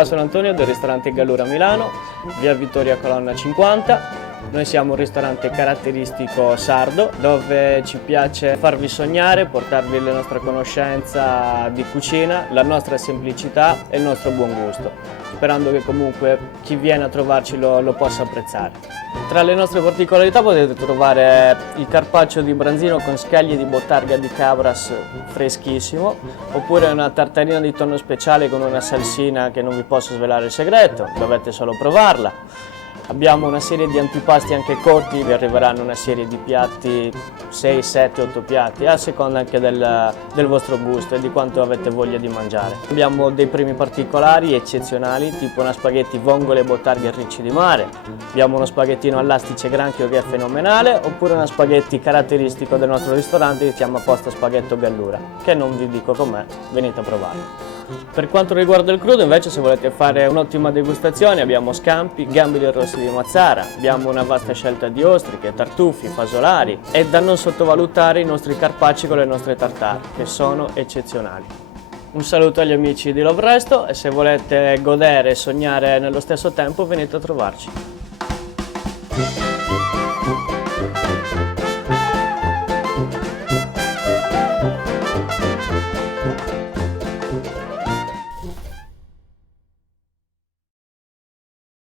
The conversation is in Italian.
Ciao, sono Antonio del ristorante Gallura Milano, via Vittoria Colonna 50. Noi siamo un ristorante caratteristico sardo dove ci piace farvi sognare, portarvi la nostra conoscenza di cucina, la nostra semplicità e il nostro buon gusto, sperando che comunque chi viene a trovarci lo possa apprezzare. Tra le nostre particolarità potete trovare il carpaccio di branzino con scaglie di bottarga di cabras freschissimo, oppure una tartarina di tonno speciale con una salsina che non vi posso svelare il segreto, dovete solo provarla. Abbiamo una serie di antipasti anche cotti, vi arriveranno una serie di piatti, 6, 7, 8 piatti, a seconda anche del vostro gusto e di quanto avete voglia di mangiare. Abbiamo dei primi particolari eccezionali, tipo una spaghetti vongole, bottarghe e ricci di mare. Abbiamo uno spaghettino all'astice granchio che è fenomenale, oppure una spaghetti caratteristico del nostro ristorante che si chiama Posta Spaghetto Gallura, che non vi dico com'è, venite a provare. Per quanto riguarda il crudo, invece, se volete fare un'ottima degustazione, abbiamo scampi, gamberi arrosti di Mazara, abbiamo una vasta scelta di ostriche, tartufi, fasolari e da non sottovalutare i nostri carpacci con le nostre tartare, che sono eccezionali. Un saluto agli amici di Love Resto e se volete godere e sognare nello stesso tempo venite a trovarci.